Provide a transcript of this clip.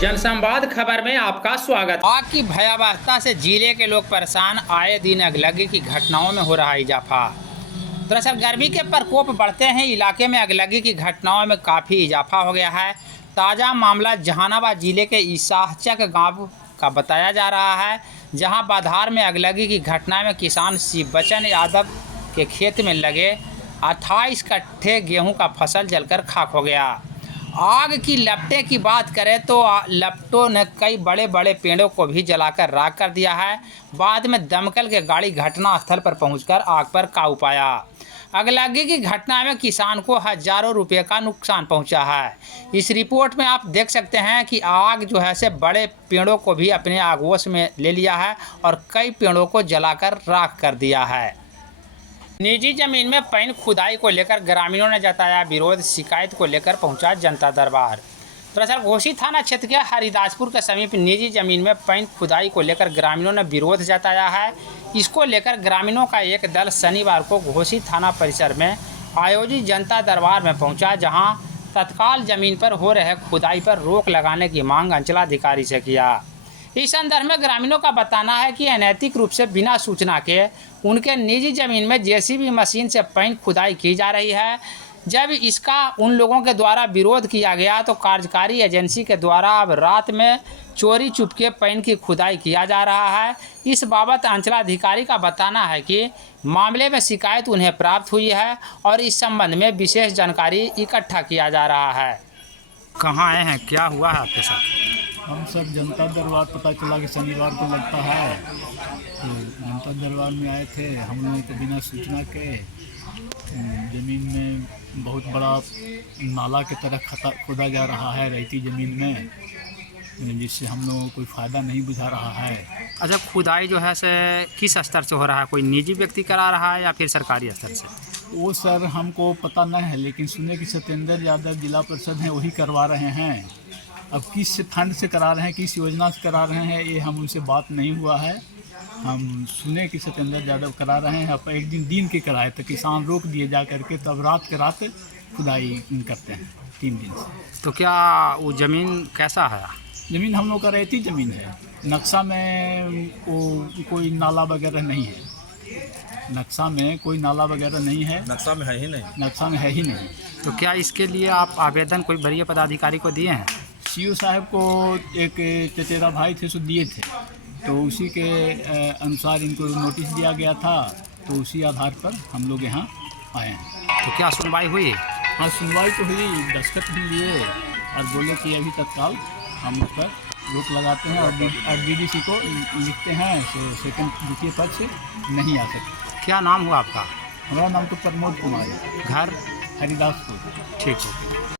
जनसंवाद खबर में आपका स्वागत। आग की भयावहता से जिले के लोग परेशान, आए दिन अगलगी की घटनाओं में हो रहा इजाफा। दरअसल गर्मी के प्रकोप बढ़ते हैं, इलाके में अगलगी की घटनाओं में काफ़ी इजाफा हो गया है। ताज़ा मामला जहानाबाद जिले के ईसाहचक गांव का बताया जा रहा है, जहां बाधार में अगलगी की घटना में किसान शिवबचन यादव के खेत में लगे 28 कट्ठे गेहूं का फसल जलकर खाक हो गया। आग की लपटें की बात करें तो लपटों ने कई बड़े बड़े पेड़ों को भी जलाकर राख कर दिया है। बाद में दमकल की गाड़ी घटनास्थल पर पहुंचकर आग पर काबू पाया। अगलगी की घटना में किसान को हजारों रुपए का नुकसान पहुंचा है। इस रिपोर्ट में आप देख सकते हैं कि आग जो है से बड़े पेड़ों को भी अपने आगोश में ले लिया है और कई पेड़ों को जलाकर राख कर दिया है। निजी जमीन में पैन खुदाई को लेकर ग्रामीणों ने जताया विरोध, शिकायत को लेकर पहुंचा जनता दरबार। दरअसल घोसी थाना क्षेत्र के हरिदासपुर के समीप निजी जमीन में पैन खुदाई को लेकर ग्रामीणों ने विरोध जताया है। इसको लेकर ग्रामीणों का एक दल शनिवार को घोसी थाना परिसर में आयोजित जनता दरबार में पहुंचा, जहां तत्काल जमीन पर हो रहे खुदाई पर रोक लगाने की मांग अंचलाधिकारी से किया। इस संदर्भ में ग्रामीणों का बताना है कि अनैतिक रूप से बिना सूचना के उनके निजी जमीन में जेसीबी मशीन से पैन खुदाई की जा रही है। जब इसका उन लोगों के द्वारा विरोध किया गया तो कार्यकारी एजेंसी के द्वारा अब रात में चोरी चुपके पैन की खुदाई किया जा रहा है। इस बाबत अंचलाधिकारी का बताना है कि मामले में शिकायत उन्हें प्राप्त हुई है और इस संबंध में विशेष जानकारी इकट्ठा किया जा रहा है। कहाँ आए हैं, क्या हुआ है आपके साथ? हम सब जनता दरबार, पता चला कि शनिवार को लगता है, तो जनता दरबार में आए थे। हम लोगों को बिना सूचना के ज़मीन में बहुत बड़ा नाला की तरह खोदा जा रहा है रेती ज़मीन में, जिससे हम लोगों को कोई फ़ायदा नहीं बुझा रहा है। अच्छा, खुदाई जो है से किस स्तर से हो रहा है? कोई निजी व्यक्ति करा रहा है या फिर सरकारी स्तर से? वो सर हमको पता नहीं है, लेकिन सुने कि सत्येंद्र यादव जिला परिषद हैं, वही करवा रहे हैं। अब किस फंड से करा रहे हैं, किस योजना से करा रहे हैं, ये हम उनसे बात नहीं हुआ है। हम सुने कि सत्येंद्र यादव करा रहे हैं। अब एक दिन के कराए तो किसान रोक दिए जा करके, तब रात के रात खुदाई करते हैं 3 दिन से। तो क्या वो ज़मीन कैसा है? ज़मीन हम लोग का रेती ज़मीन है। नक्शा में कोई नाला वगैरह नहीं है। नक्शा में कोई नाला वगैरह नहीं है। नक्शा में है ही नहीं। नक्शा में है ही नहीं। तो क्या इसके लिए आप आवेदन कोई वरीय पदाधिकारी को दिए हैं? सीओ साहब को एक चचेरा भाई थे, सो दिए थे, तो उसी के अनुसार इनको नोटिस दिया गया था, तो उसी आधार पर हम लोग यहाँ आए हैं। तो क्या सुनवाई हुई? हाँ, सुनवाई तो हुई, दस्तखत भी लिए और बोले कि अभी तत्काल हम उस पर रोक लगाते हैं और डीडीसी को लिखते हैं, तो सेकंड द्वितीय पक्ष से नहीं आ सकते। क्या नाम हुआ आपका? हमारा नाम तो प्रमोद कुमार है, घर? हरिदासपुर। ठीक है।